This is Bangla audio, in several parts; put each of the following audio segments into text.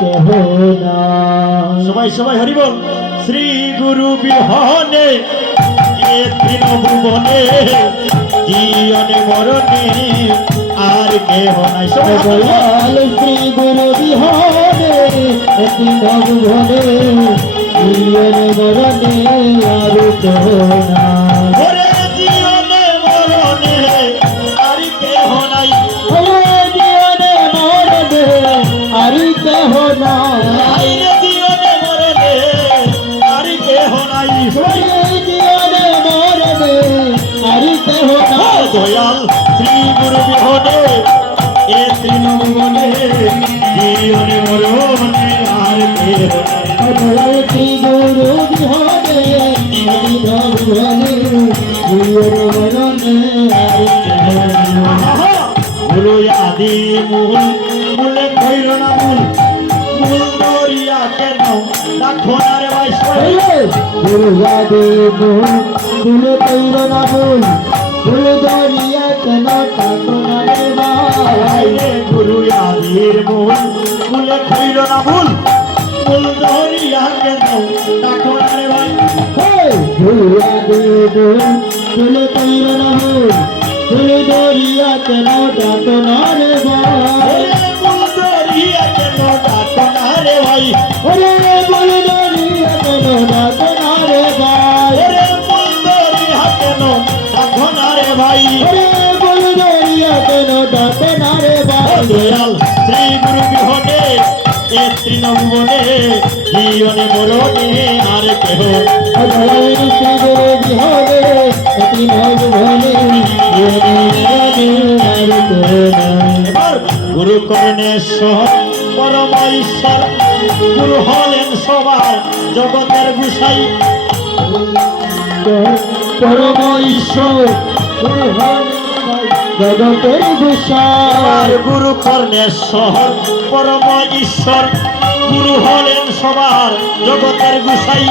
কেহ না। সবাই সবাই হরি বল। শ্রী গুরু বিহনে এ তৃণভুবনে জীবনে মরণে আর কেহ নাই। সবাই দয়াল শ্রী গুরু বিহনে তৃণভুবনে জীবনে মরণে আর কেহ না। ওরে জীবনে মরণে আর কেহ নাই। ওরে জীবনে মরণে আর কেহ নাই। আইরে জীবনে মরণে আর কেহ নাই। ওরে জীবনে মরণে আর কেহ নাই। দয়াল শ্রী গুরু বিহনে এ তৃণভুবনে জীবনে মরণে আর কেহ নাই। দয়াল শ্রী গুরু বিহনে তৃণভুবনে জীবনে মরণে আর কেহ নাই। গুরু আদি মূল মূলে কইল না মূল মূল দরিয়া কেন রাখো না রে ভাই। গুরু যাদে ফুল কইল না ফুল ফুল দরিয়া কেন তাকো না রে ভাই। গুরু আদির মূল মূলে কইল না মূল মূল দরিয়া কেন রাখো না রে ভাই। গুরু যাদে ফুল কইল না ফুল ফুল দরিয়া কেন তাকো না রে ভাই। মূল দরিয়া কেন রাখো না রে ভাই। ওরে ফুল দরিয়া কেন তাকো না রে ভাই। মূল দরিয়া কেন রাখো না রে ভাই। ওরে ফুল দরিয়া কেন তাকো না রে ভাই। দয়াল শ্রী গুরু বিহনে এ তৃণভুবনে জীবনে মরণে আর কেহ। দয়াল শ্রী গুরু বিহনে তৃণভুবনে জীবনে আর কেহ নাই। এবার গুরু কর্ণেশ্বর পরম ঈশ্বর গুরু হলেন সবার জগতের গুসাই। পরম ঈশ্বর গুরু হন জগতের গোসাই। গুরু কর্ণেশ্বর পরম ঈশ্বর গুরু হলেন সবার জগতের গুসাই।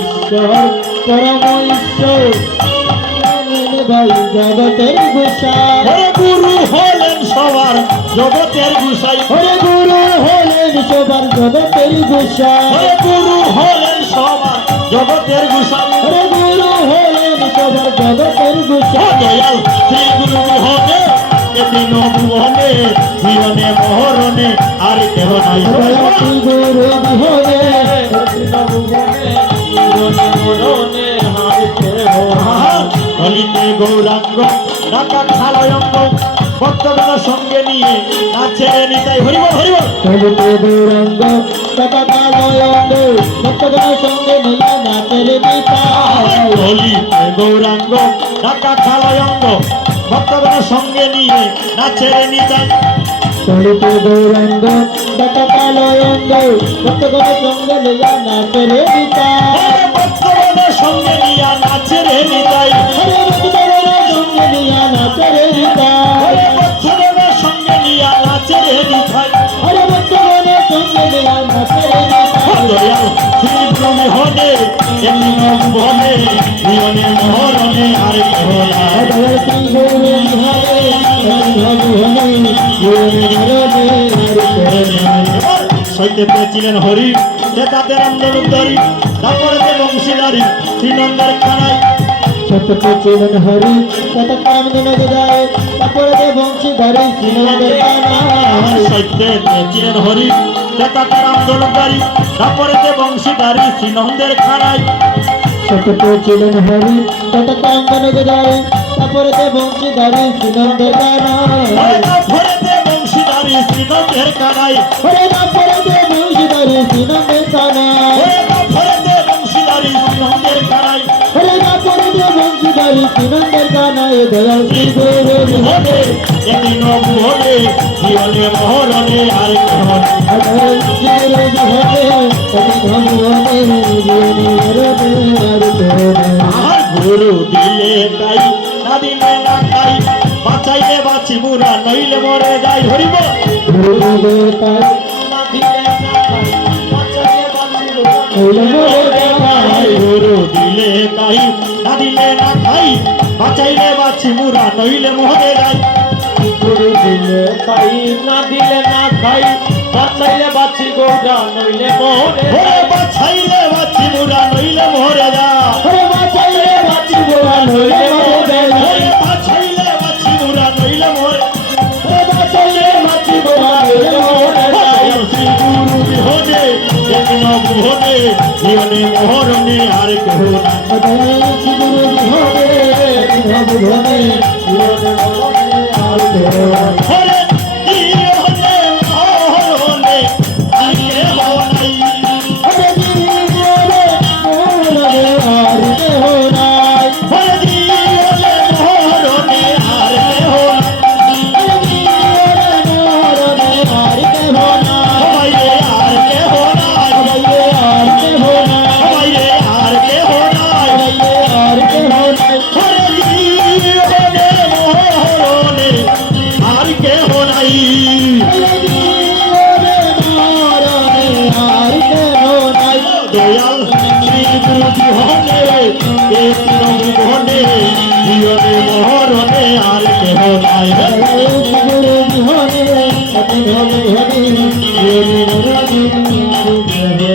ঈশ্বর পরম ঈশ্বর ভাই জগতের গোসাই। ওরে গুরু হলেন সবার জগতের গুসাই। ওরে গুরু হলেন সবার জগতের গোসাই। ওরে গুরু হলেন সবার জগতের গুসাই। ওরে গুরু হলেন সবার জগতের গোসাই। দয়াল শ্রী গুরু বিহনে এ তৃণভুবনে জীবনে মরণে আর কেহ নাই। দয়াল শ্রী গুরু বিহনে জীবনে মরণে আর কেহ নাই। দলিতে গৌরাঙ্গ ডাকা খালয়ঙ্গ ভক্তগণ সঙ্গে নিয়ে নাচে নিতাই। হরিবল হরিবল। চলিতে গৌরাঙ্গ টাকা কালয়ঙ্গ ভক্তগণ সঙ্গে নিয়ে নাচের নিতাই। দলিতে গৌরাঙ্গ ডাকা খালয়ঙ্গ ভক্তগণ সঙ্গে নিয়ে নাচে নিতাই। চলিতে গৌরাঙ্গ টাকা কালয়ঙ্গ ভক্তগণ সঙ্গে নিয়ে নাচের নিতাই। ভক্তগণ সঙ্গে নিয়ে নাচে নিতাই। হরে ভক্তগণ সঙ্গে নিয়ে নাচের নিতাই। ভক্তগণ সঙ্গে নিয়ে নাচে নিতাই। হরে ভক্তগণ সঙ্গে নিয়ে নাচের নিতাই। দয়াল শ্রী গুরু বিহনে এ তৃণভুবনে জীবনে মরণে আর কেহ নাই। দয়াল শ্রী গুরু বিহনে তৃণভুবনে জীবনে মরণে আর কেহ নাই। সইতে পেয়েছিলেন হরি যে তাদের আন্দোলনদারি তারপরে যে বংশীদারি শ্রীনন্দের খানায়। সত্যতে ছিলেন হরি কত কাম দিন যায় তারপরে যে বংশীধারী শ্রীনন্দের কানাই। সইতে পেয়েছিলেন হরি যে তাদের আন্দোলনদারি তারপরে যে বংশীদারি শ্রীনন্দের খানায়। সত্যতে ছিলেন হরি কত কাম দিন যায় তারপরে যে বংশীধারী শ্রীনন্দের কানাই। তারপরে যে বংশীদারি শ্রীনন্দের খানায়। হরে তারপরে যে বংশীধারী শ্রীনন্দের কানাই। তারপরে যে বংশীদারি শ্রীনন্দের খানায়। হরে তারপরে যে বংশীধারী শ্রীনন্দের কানাই। দয়াল শ্রী গুরু বিহনে তৃণভুবনে জীবনে মরণে আর কেহ নাই। দয়াল শ্রী গুরু বিহনে তৃণভুবনে জীবনে মরণে আর কেহ নাই। আর গুরু দিলে তাই না দিলে না খাই বাঁচাইলে বাঁচি মুরা নইলে মরে যাই। হরিব গুরু দিলে তাই না দিলে না খাই বাঁচাইলে বাঁচি মুরা নইলে মরে যাই। গুরু দিলে তাই না দিলে না খাই বাঁচাইলে বাঁচি মুরা নইলে মরে যাই। গুরু দিলে তাই না দিলে না খাই বাঁচাইলে বাঁচি গৌরা নইলে মোরে ওরে বাছাইলে বাছি মুরা নইলে মরে যা ওরে বাঁচাইলে বাঁচি গৌরা নইলে মোরে ওরে বাছাইলে বাছি মুরা নইলে মরে ওরে বাঁচাইলে বাঁচি গৌরা নইলে মোরে শ্রী গুরু বিহনে যত্ন মোহনে জীবনে মোহরণে আর কেহ না গুরু বিহনে বিহনে আর কেহ নাই। ওরে জীবনে মোহরণে আর কেহ নাই ওরে জীবনে মোরে আর কেহ নাই। ওরে জীবনে মোহরণে আর কেহ নাই আর কেহ নাই। সবাইরে আর কেহ নাই সবাইরে আর কেহ নাই। সবাইরে আর কেহ নাই সবাইরে আর কেহ নাই। ওরে জীবনে মোহরণে আর কেহ নাই আর কেহ নাই। দয়াল শ্রী গুরু বিহনে কৃষ্ণ বিহনে জীবনে মোহরণে আর কেহ নাই গুরু বিহনে বিহনে